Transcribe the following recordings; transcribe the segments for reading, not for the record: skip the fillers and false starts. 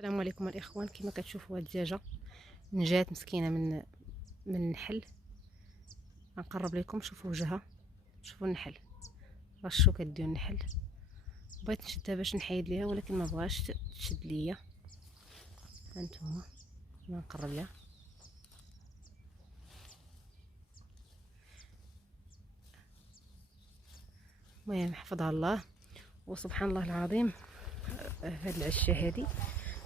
السلام عليكم الاخوان. كما كتشوفوا هاد الدجاجه نجات مسكينه من النحل. غنقرب لكم، شوفوا وجهها، شوفوا النحل، رشو كدير النحل. بغيت نشدها باش نحيد ليها ولكن ما بغاش تشد ليا. هانتوما نقرب ليها. المهم حفظها الله. وسبحان الله العظيم، هاد العشه هادي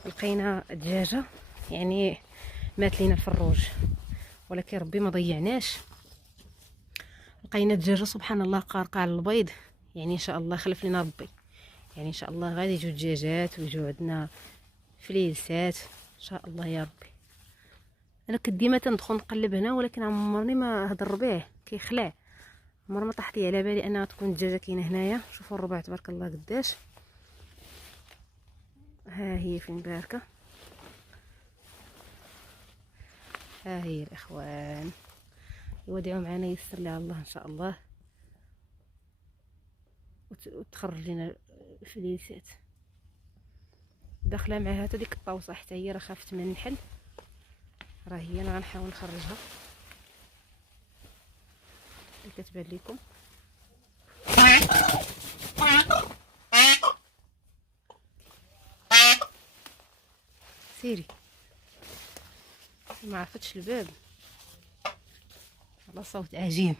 لقينا دجاجه يعني مات لينا الفروج، ولكن ربي ما ضيعناش. لقينا دجاجه سبحان الله قارقه على البيض. يعني ان شاء الله خلف لنا ربي، يعني ان شاء الله غادي يجوا دجاجات ويجوا عندنا فليسات ان شاء الله يا ربي. انا كنت ديما تندخل نقلب هنا ولكن عمرني ما هضر به، كيخلع. عمر ما طاحت لي على بالي انها تكون الدجاجه كاينه هنايا. شوفوا الربع تبارك الله قداش. ها هي فين باركه، ها هي الاخوان. يودعوا معنا، يسر لها الله ان شاء الله وتخرج لنا فليسات. داخله معها حتى ديك الطاوسه حتى هي، راه خافت من النحل. راه هي انا غنحاول نخرجها اللي كتبان لكم. سيري، ما عرفتش الباب على صوت عجين.